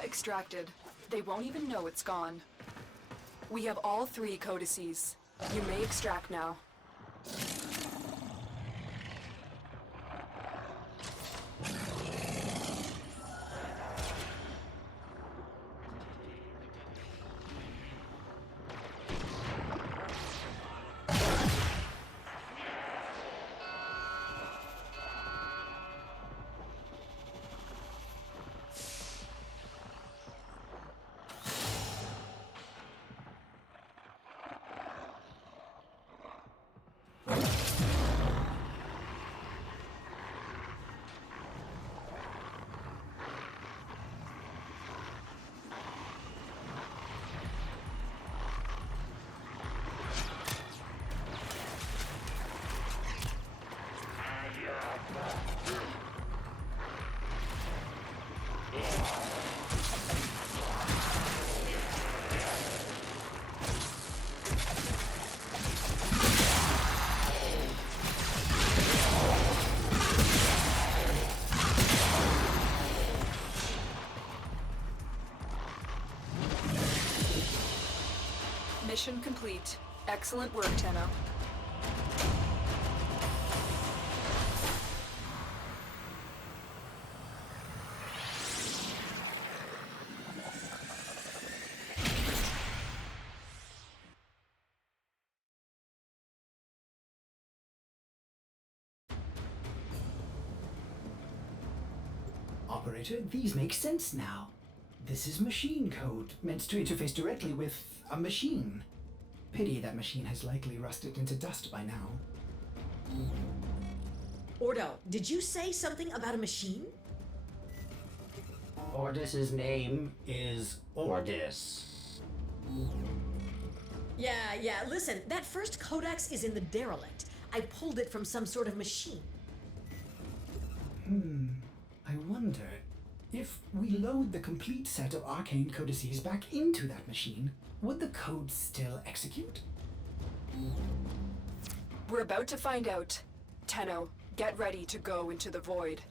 Data extracted. They won't even know it's gone. We have all 3 codices. You may extract now. Mission complete. Excellent work, Tenno. Operator, these make sense now. This is machine code, meant to interface directly with a machine. Pity that machine has likely rusted into dust by now. Ordo, did you say something about a machine? Ordis's name is Ordis. Yeah, listen, that first codex is in the derelict. I pulled it from some sort of machine. I wonder, if we load the complete set of arcane codices back into that machine, would the code still execute? We're about to find out. Tenno, get ready to go into the void.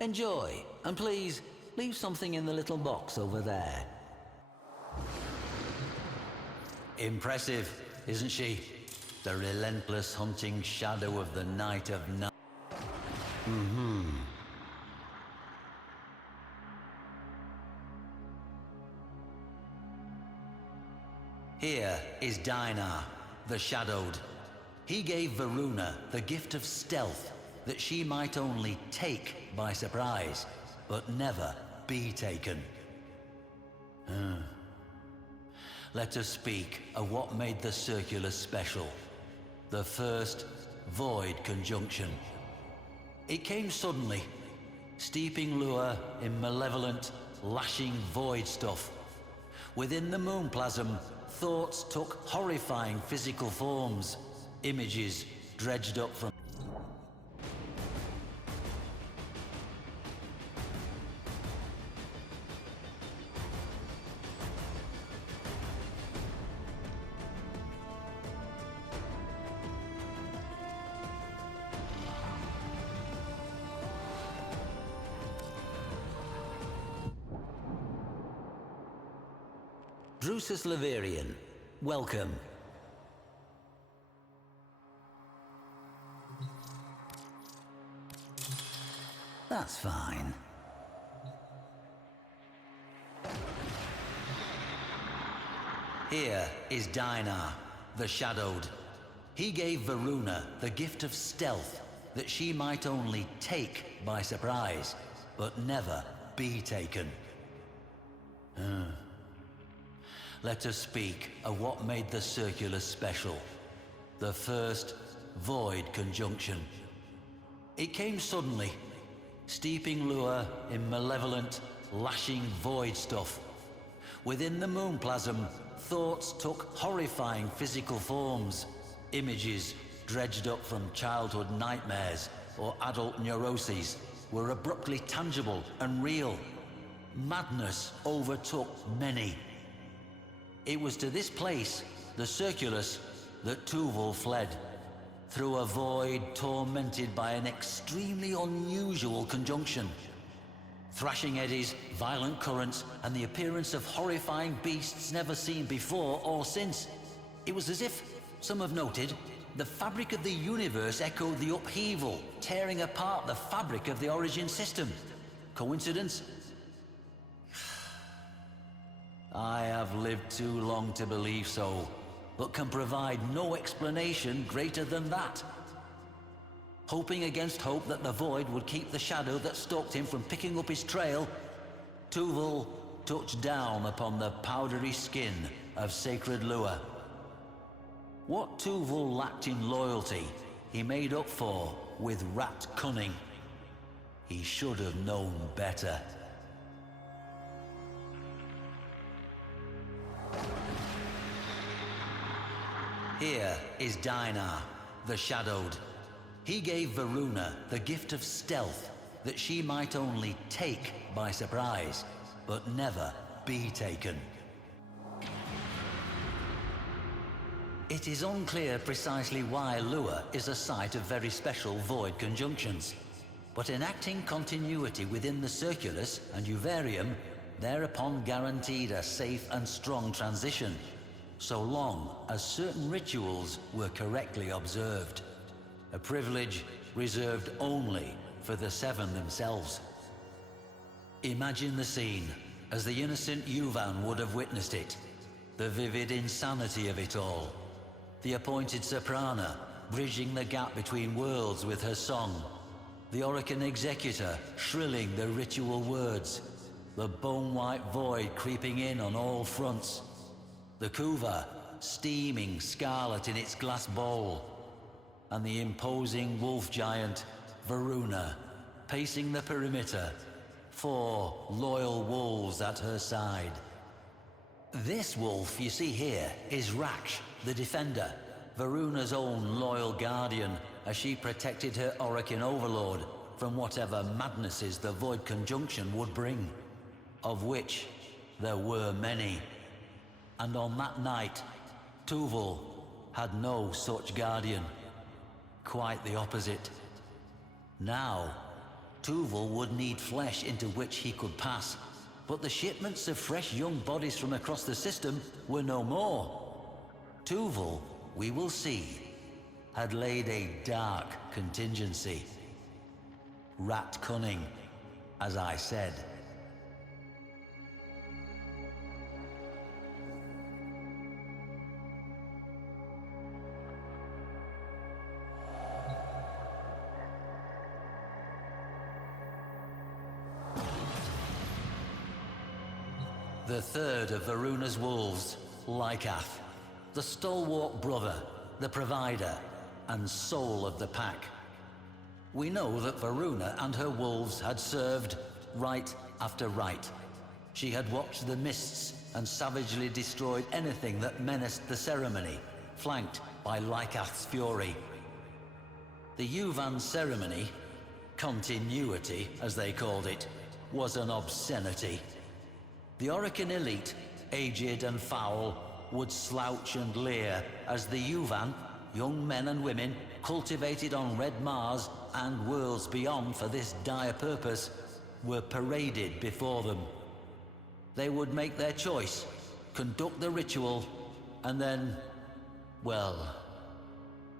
Enjoy, and please, leave something in the little box over there. Impressive, isn't she? The relentless hunting shadow of the Night of Night. Here is Dinar, the Shadowed. He gave Varuna the gift of stealth, that she might only take by surprise, but never be taken. Let us speak of what made the Circulus special. The first Void Conjunction. It came suddenly, steeping Lua in malevolent, lashing void stuff. Within the Moonplasm, thoughts took horrifying physical forms, images dredged up from... Drusus Leverian, welcome. That's fine. Here is Dinar, the Shadowed. He gave Varuna the gift of stealth, that she might only take by surprise, but never be taken. Let us speak of what made the Circulus special. The first Void Conjunction. It came suddenly, steeping Lua in malevolent, lashing void stuff. Within the Moonplasm, thoughts took horrifying physical forms, images dredged up from childhood nightmares or adult neuroses were abruptly tangible and real. Madness overtook many. It was to this place, the Circulus, that Tuvul fled, through a void tormented by an extremely unusual conjunction. Thrashing eddies, violent currents, and the appearance of horrifying beasts never seen before or since. It was as if, some have noted, the fabric of the universe echoed the upheaval, tearing apart the fabric of the origin system. Coincidence? I have lived too long to believe so, but can provide no explanation greater than that. Hoping against hope that the Void would keep the shadow that stalked him from picking up his trail, Tuvul touched down upon the powdery skin of Sacred Lua. What Tuvul lacked in loyalty, he made up for with rat cunning. He should have known better. Here is Dinar, the Shadowed. He gave Varuna the gift of stealth, that she might only take by surprise, but never be taken. It is unclear precisely why Lua is a site of very special void conjunctions, but enacting continuity within the Circulus and Uvarium thereupon guaranteed a safe and strong transition, so long as certain rituals were correctly observed. A privilege reserved only for the Seven themselves. Imagine the scene as the innocent Yuvan would have witnessed it. The vivid insanity of it all. The appointed soprana bridging the gap between worlds with her song. The Orokin executor shrilling the ritual words. The bone-white void creeping in on all fronts. The Kuva steaming scarlet in its glass bowl. And the imposing wolf giant, Varuna, pacing the perimeter, 4 loyal wolves at her side. This wolf you see here is Raksh, the Defender, Varuna's own loyal guardian, as she protected her Orokin overlord from whatever madnesses the Void Conjunction would bring, of which there were many. And on that night, Tuvul had no such guardian. Quite the opposite. Now, Tuvul would need flesh into which he could pass, but the shipments of fresh young bodies from across the system were no more. Tuval, we will see, had laid a dark contingency. Rat cunning, as I said. The third of Varuna's wolves, Lycath, the stalwart brother, the provider, and soul of the pack. We know that Varuna and her wolves had served right after right. She had watched the mists and savagely destroyed anything that menaced the ceremony, flanked by Lycath's fury. The Yuvan ceremony, continuity as they called it, was an obscenity. The Orokin elite, aged and foul, would slouch and leer as the Yuvan, young men and women, cultivated on Red Mars and worlds beyond for this dire purpose, were paraded before them. They would make their choice, conduct the ritual, and then, well,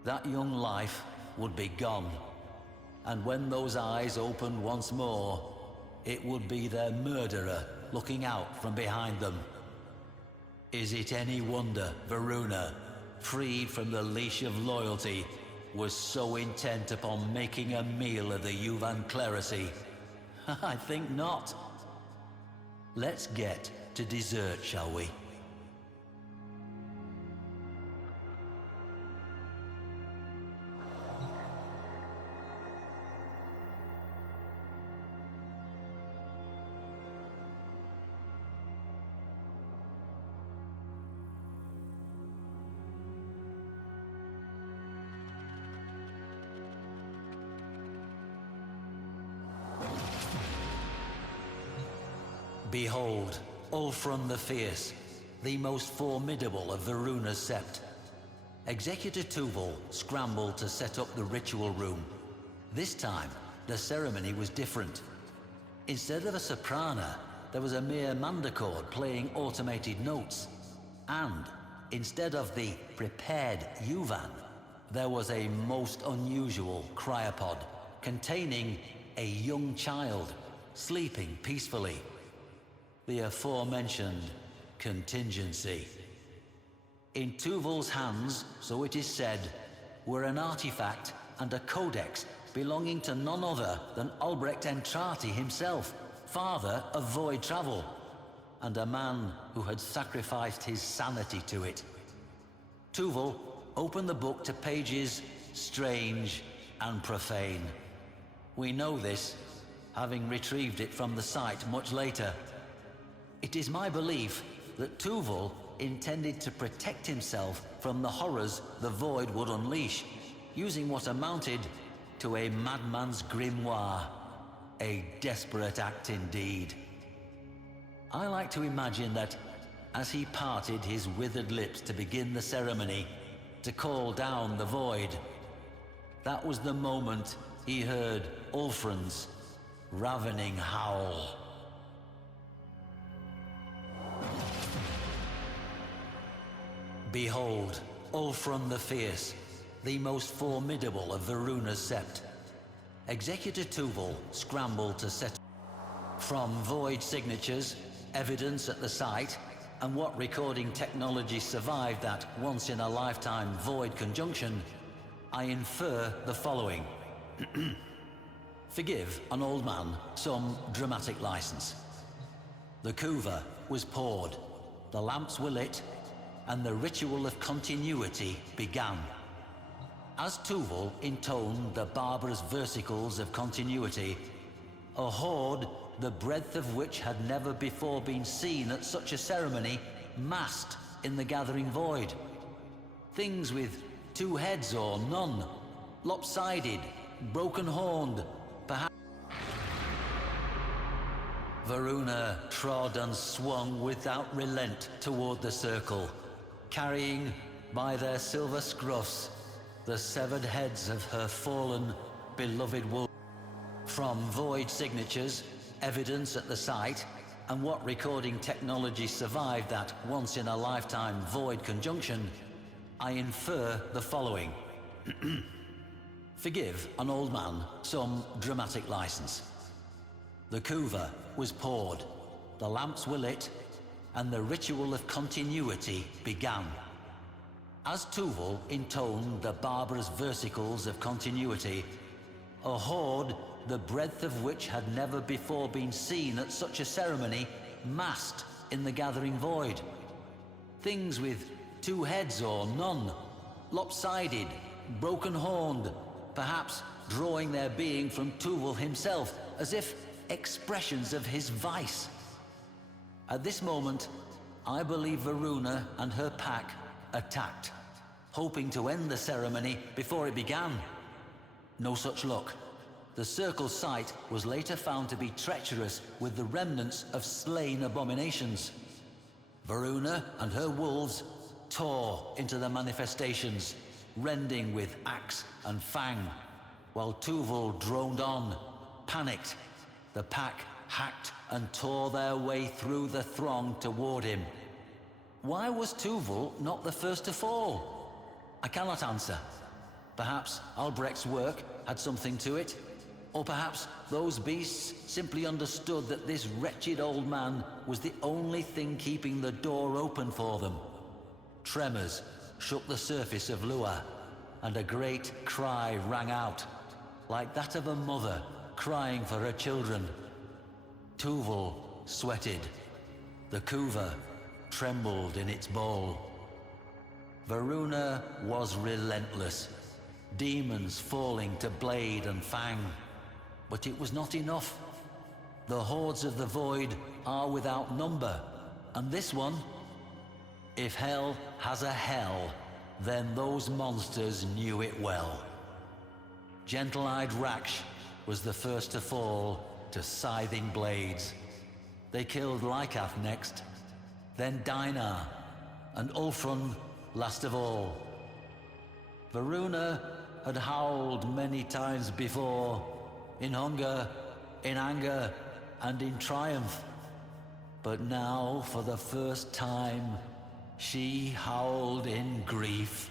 that young life would be gone. And when those eyes opened once more, it would be their murderer looking out from behind them. Is it any wonder Varuna, freed from the leash of loyalty, was so intent upon making a meal of the Yuvan clerisy? I think not. Let's get to dessert, shall we? Behold, Ulfrun the Fierce, the most formidable of Varuna's sept. Executor Tuval scrambled to set up the ritual room. This time, the ceremony was different. Instead of a soprana, there was a mere mandochord playing automated notes. And instead of the prepared Yuvan, there was a most unusual cryopod containing a young child sleeping peacefully. The aforementioned contingency. In Tuval's hands, so it is said, were an artifact and a codex belonging to none other than Albrecht Entrati himself, father of void travel, and a man who had sacrificed his sanity to it. Tuval opened the book to pages strange and profane. We know this, having retrieved it from the site much later. It is my belief that Tuval intended to protect himself from the horrors the Void would unleash, using what amounted to a madman's grimoire. A desperate act indeed. I like to imagine that as he parted his withered lips to begin the ceremony, to call down the Void, that was the moment he heard Ulfrun's ravening howl. Behold, Ulfrun the Fierce, the most formidable of Varuna's sept. Executor Tuval scrambled to set from Void signatures, evidence at the site, and what recording technology survived that once-in-a-lifetime Void conjunction, I infer the following. Forgive an old man some dramatic license. The kuva was poured, the lamps were lit, and the ritual of continuity began. As Tuval intoned the barbarous versicles of continuity, a horde the breadth of which had never before been seen at such a ceremony massed in the gathering void. Things with two heads or none, lopsided, broken-horned, perhaps. Varuna trod and swung without relent toward the circle, carrying by their silver scruffs the severed heads of her fallen, beloved wolf. From Void signatures, evidence at the site, and what recording technology survived that once-in-a-lifetime Void conjunction, I infer the following. Forgive an old man some dramatic license. The kuva was poured, the lamps were lit, and the ritual of continuity began. As Tuval intoned the barbarous versicles of continuity, a horde, the breadth of which had never before been seen at such a ceremony, massed in the gathering void. Things with 2 heads or none, lopsided, broken-horned, perhaps drawing their being from Tuval himself, as if expressions of his vice. At this moment, I believe Varuna and her pack attacked, hoping to end the ceremony before it began. No such luck. The circle's site was later found to be treacherous with the remnants of slain abominations. Varuna and her wolves tore into the manifestations, rending with axe and fang, while Tuval droned on, panicked. The pack hacked and tore their way through the throng toward him. Why was Tuval not the first to fall? I cannot answer. Perhaps Albrecht's work had something to it, or perhaps those beasts simply understood that this wretched old man was the only thing keeping the door open for them. Tremors shook the surface of Lua, and a great cry rang out, like that of a mother crying for her children. Tuval sweated. The kuva trembled in its bowl. Varuna was relentless, demons falling to blade and fang. But it was not enough. The hordes of the void are without number, and this one, if hell has a hell, then those monsters knew it well. Gentle-eyed Raksh was the first to fall to scything blades. They killed Lycath next, then Dinar, and Ulfrun last of all. Varuna had howled many times before, in hunger, in anger, and in triumph. But now, for the first time, she howled in grief.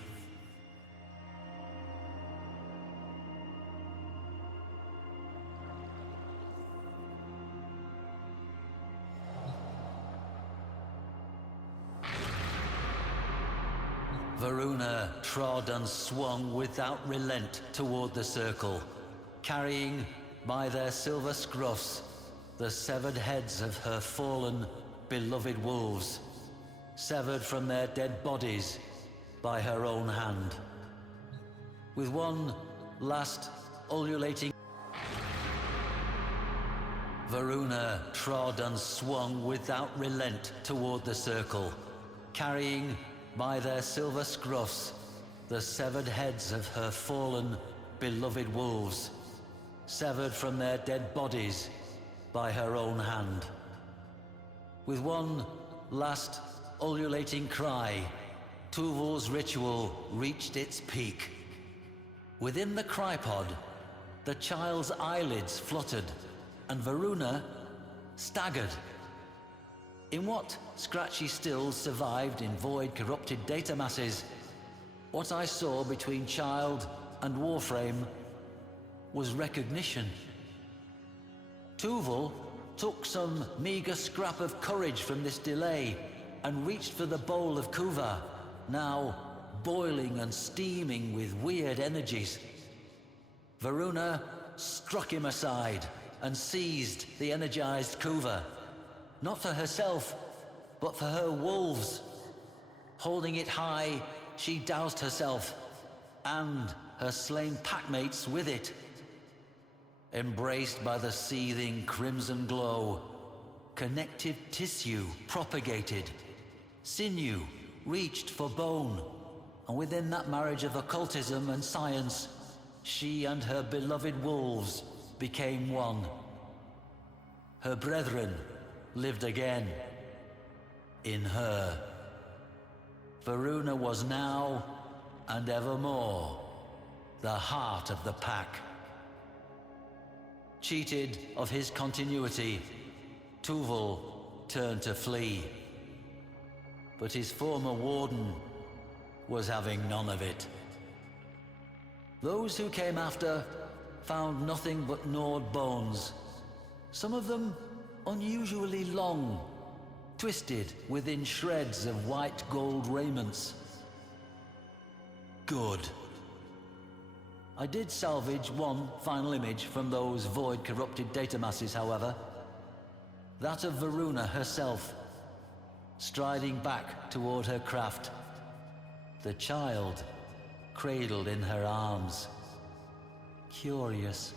Varuna trod and swung without relent toward the circle, carrying by their silver scruffs the severed heads of her fallen, beloved wolves, severed from their dead bodies by her own hand. With one last ululating, Varuna trod and swung without relent toward the circle, carrying by their silver scruffs the severed heads of her fallen, beloved wolves, severed from their dead bodies by her own hand. With one last ululating cry, Tuval's ritual reached its peak. Within the crypod, the child's eyelids fluttered, and Varuna staggered. In what scratchy stills survived in void-corrupted data masses, what I saw between child and warframe was recognition. Tuval took some meager scrap of courage from this delay and reached for the bowl of kuva, now boiling and steaming with weird energies. Varuna struck him aside and seized the energized kuva, not for herself, but for her wolves. Holding it high, she doused herself and her slain packmates with it. Embraced by the seething crimson glow, connective tissue propagated, sinew reached for bone, and within that marriage of occultism and science, she and her beloved wolves became one. Her brethren lived again in her. Varuna was now, and evermore, the heart of the pack. Cheated of his continuity, Tuval turned to flee. But his former warden was having none of it. Those who came after found nothing but gnawed bones, some of them unusually long, twisted within shreds of white gold raiments. Good. I did salvage one final image from those void-corrupted data masses, however. That of Varuna herself, striding back toward her craft, the child cradled in her arms. Curious.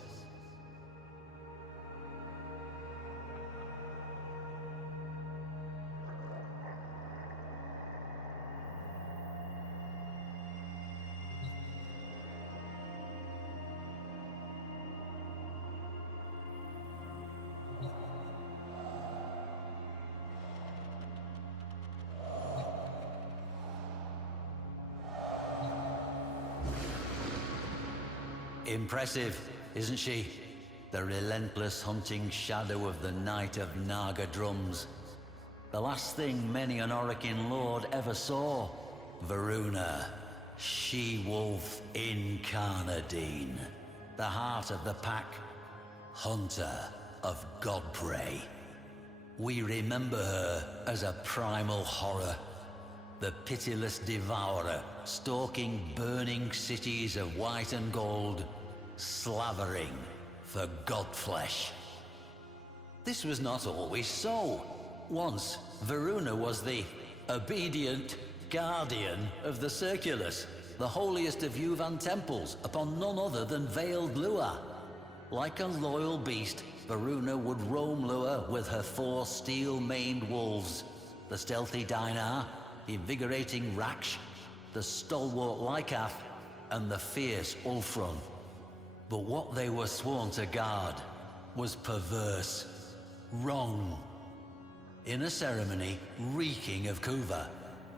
Impressive, isn't she? The relentless hunting shadow of the Knight of Naga Drums. The last thing many an Orokin lord ever saw. Varuna, she-wolf Incarnadine. The heart of the pack, hunter of Godprey. We remember her as a primal horror. The pitiless devourer, stalking burning cities of white and gold, slavering for godflesh. This was not always so. Once, Varuna was the obedient guardian of the Circulus, the holiest of Yuvan temples, upon none other than Veiled Lua. Like a loyal beast, Varuna would roam Lua with her 4 steel-maned wolves, the stealthy Dinar, the invigorating Raksh, the stalwart Lycath, and the fierce Ulfron. But what they were sworn to guard was perverse, wrong. In a ceremony reeking of Kuva,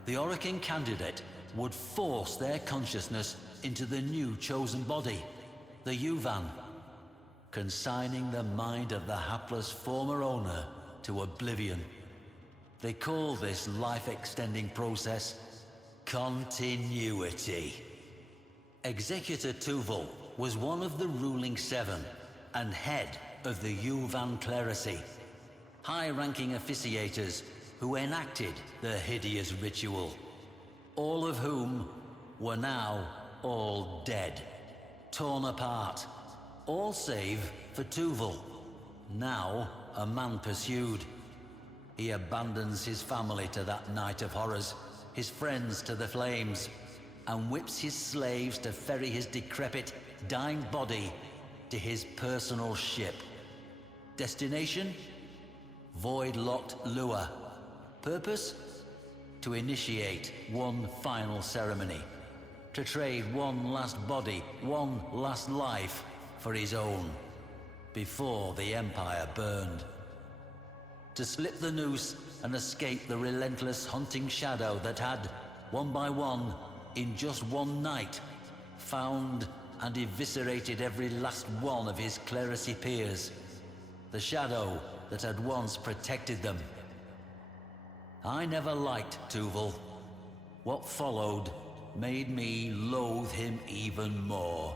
the Orokin candidate would force their consciousness into the new chosen body, the Yuvan, consigning the mind of the hapless former owner to oblivion. They call this life-extending process continuity. Executor Tuvul was one of the ruling 7 and head of the Yuvan clerisy, high-ranking officiators who enacted the hideous ritual, all of whom were now all dead, torn apart, all save for Tuvul, now a man pursued. He abandons his family to that night of horrors, his friends to the flames, and whips his slaves to ferry his decrepit, dying body to his personal ship. Destination? Void-locked Lua. Purpose? To initiate one final ceremony. To trade one last body, one last life for his own, before the Empire burned. To slip the noose and escape the relentless hunting shadow that had, one by one, in just one night, found and eviscerated every last one of his clerisy peers. The shadow that had once protected them. I never liked Tuvul. What followed made me loathe him even more.